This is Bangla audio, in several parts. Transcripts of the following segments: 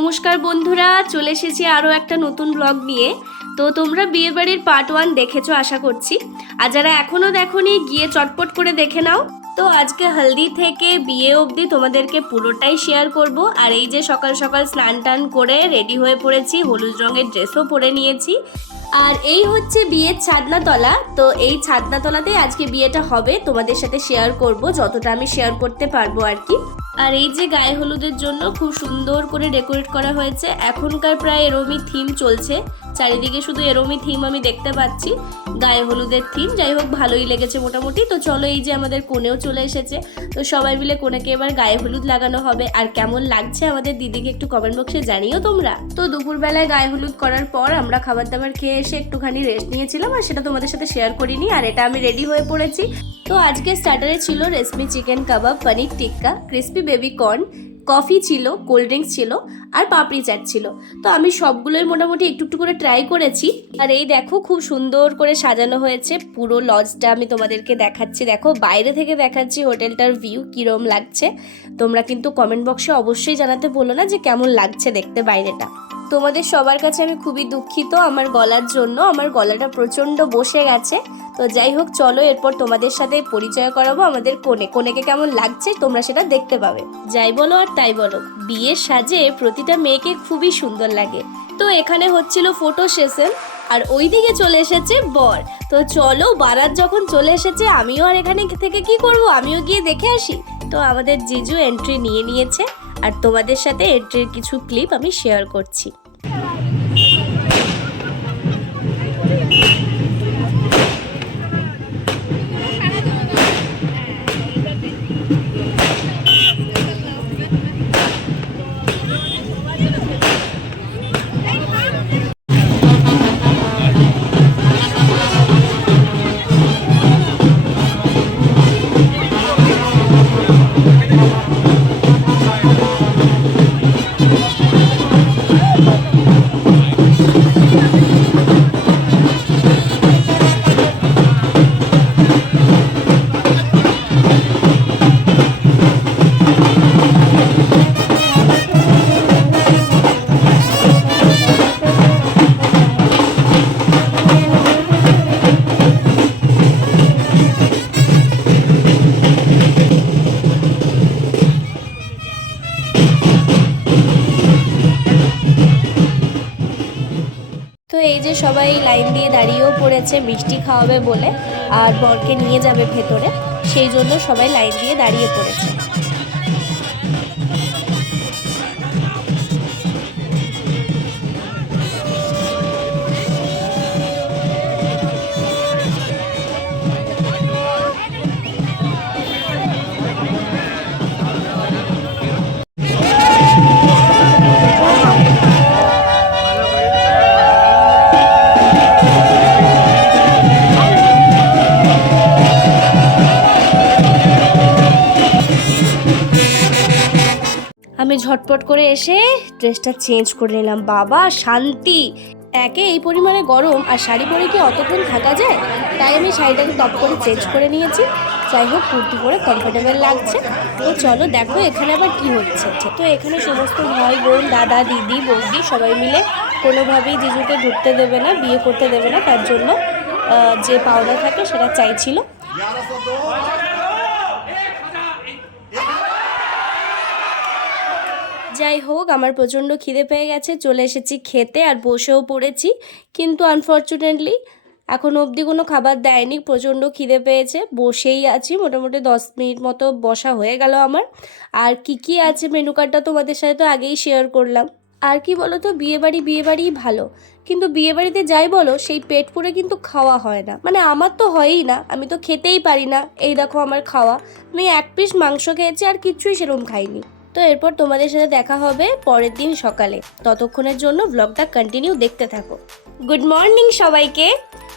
নমস্কার বন্ধুরা, চলে এসেছি আরও একটা নতুন ব্লগ নিয়ে। তো তোমরা বিয়ে বাড়ির পার্ট 1 দেখেছো আশা করছি, আর যারা এখনও দেখোনি গিয়ে চটপট করে দেখে নাও। তো আজকে হলদি থেকে বিয়ে অবধি তোমাদেরকে পুরোটাই শেয়ার করব। আর এই যে সকাল সকাল স্নান টান করে রেডি হয়ে পড়েছি, হলুদ রঙের ড্রেসও পরে নিয়েছি। আর এই হচ্ছে বিয়ের ছাদনাতলা। তো এই ছাদনাতলাতেই আজকে বিয়েটা হবে, তোমাদের সাথে শেয়ার করব যতটা আমি শেয়ার করতে পারবো আর কি। আর এই যে গায়ে হলুদের জন্য খুব সুন্দর করে ডেকোরেট করা হয়েছে। এখনকার প্রায় এরমই থিম চলছে, চারিদিকে শুধু এরমই থিম আমি দেখতে পাচ্ছি, গায়ে হলুদের থিম। যাই হোক, ভালোই লেগেছে মোটামুটি। তো চলো, এই যে আমাদের কোণেও চলে এসেছে, তো সবাই মিলে কোণেকে এবার গায়ে হলুদ লাগানো হবে। আর কেমন লাগছে আমাদের দিদিকে একটু কমেন্ট বক্সে জানিও তোমরা। তো দুপুরবেলায় গায়ে হলুদ করার পর আমরা খাবার দাবার খেয়ে এসে একটুখানি রেস্ট নিয়েছিলাম, আর সেটা তোমাদের সাথে শেয়ার করিনি। আর এটা আমি রেডি হয়ে পড়েছি। তো আজকে স্টার্টারে ছিল রেশমি চিকেন কাবাব, paneer tikka, crispy baby corn, coffee ছিল, কোল্ড ড্রিঙ্কস ছিল, আর পাপড়ি চাট ছিল। তো আমি সবগুলোই মোটামুটি একটু একটু করে ট্রাই করেছি। আর এই দেখো, খুব সুন্দর করে সাজানো হয়েছে পুরো লজটা। আমি তোমাদেরকে দেখাচ্ছি, দেখো বাইরে থেকে দেখাচ্ছি হোটেলটার ভিউ কিরম লাগছে। তোমরা কিন্তু কমেন্ট বক্সে অবশ্যই জানাতে বলো না যে কেমন লাগছে দেখতে বাইরেটা। তোমাদের সবার কাছে আমি খুবই দুঃখিত আমার গলার জন্য, আমার গলাটা প্রচণ্ড বসে গেছে। তো যাই হোক, চলো এরপর তোমাদের সাথে পরিচয় করাবো আমাদের কোণেকে কেমন লাগছে তোমরা সেটা দেখতে পাবে। যাই বলো আর তাই বলো, বিয়ের সাজে প্রতিটা মেয়েকে খুবই সুন্দর লাগে। তো এখানে হচ্ছিল ফটো সেশন, আর ওইদিকে চলে এসেছে বর। তো চলো, বারাত যখন চলে এসেছে আমিও আর এখানে থেকে কি করব, আমিও গিয়ে দেখে আসি। তো আমাদের জিজু এন্ট্রি নিয়ে নিয়েছে, আর তোমাদের সাথে এন্ট্রির কিছু ক্লিপ আমি শেয়ার করছি। তো এই যে সবাই লাইন দিয়ে দাঁড়িয়েও পড়েছে মিষ্টি খাওয়াবে বলে, আর বরকে নিয়ে যাবে ভেতরে, সেই জন্য সবাই লাইন দিয়ে দাঁড়িয়ে পড়েছে। আমি ঝটপট করে এসে ড্রেসটা চেঞ্জ করে নিলাম। বাবা শান্তি! একে এই পরিমাণে গরম, আর শাড়ি পরে কি অতক্ষণ থাকা যায়? তাই আমি শাড়িটাকে টপ করে চেঞ্জ করে নিয়েছি। যাই হোক, কুর্তি পরে কমফোর্টেবল লাগছে। তো চলো দেখো এখানে আবার কি হচ্ছে। তো এখানে সমস্ত ভাই বোন, দাদা দিদি বৌদি সবাই মিলে কোনোভাবেই জিজুকে ঢুকতে দেবে না, বিয়ে করতে দেবে না, তার জন্য যে পাওনা থাকে সেটা চাইছিল। যাই হোক, আমার প্রচণ্ড খিদে পেয়ে গেছে, চলে এসেছি খেতে আর বসেও পড়েছি। কিন্তু আনফর্চুনেটলি এখন অবধি কোনো খাবার দেয়নি, প্রচণ্ড খিদে পেয়েছে, বসেই আছি। মোটামুটি 10 মিনিট মতো বসা হয়ে গেল আমার। আর কি আছে মেনু কার্ডটা তোমাদের সাথে তো আগেই শেয়ার করলাম। আর কি বলো তো, বিয়েবাড়িই ভালো, কিন্তু বিয়েবাড়িতে যাই বলো সেই পেট পুরে কিন্তু খাওয়া হয় না। মানে আমার তো হয়ই না, আমি তো খেতেই পারি না। এই দেখো আমার খাওয়া, আমি 1 পিস মাংস খেয়েছি, আর কিচ্ছুই সেরকম খাইনি। তো এরপর তোমাদের সাথে দেখা হবে পরের দিন সকালে। ততক্ষণের জন্য ব্লগটা কন্টিনিউ দেখতে থাকো। গুড মর্নিং সবাইকে।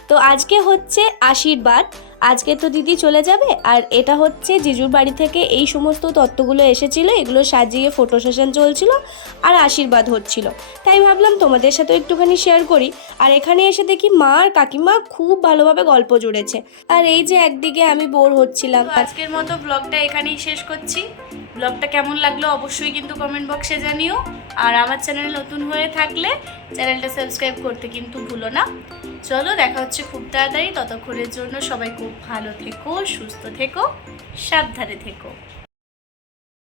তো আজকে হচ্ছে আশীর্বাদ, আজকে তো দিদি চলে যাবে, আর এটা হচ্ছে জিজুর বাড়ি থেকে এই সমস্ত তত্ত্বগুলো এসেছিলো, এগুলো সাজিয়ে ফটো সেশন চলছিল আর আশীর্বাদ হচ্ছিল, তাই ভাবলাম তোমাদের সাথেও একটুখানি শেয়ার করি। আর এখানে এসে দেখি মা আর কাকিমা খুব ভালোভাবে গল্প জুড়েছে, আর এই যে একদিকে আমি বোর হচ্ছিলাম। আজকের মতো ব্লগটা এখানেই শেষ করছি। ব্লগটা কেমন লাগলো অবশ্যই কিন্তু কমেন্ট বক্সে জানিও, আর আমার চ্যানেল নতুন হয়ে থাকলে চ্যানেলটা সাবস্ক্রাইব করতে কিন্তু ভুলো না। চলো, দেখা হচ্ছে খুব তাড়াতাড়ি। ততক্ষণের জন্য সবাই খুব ভালো থেকো, সুস্থ থেকো, সাবধানে থেকো।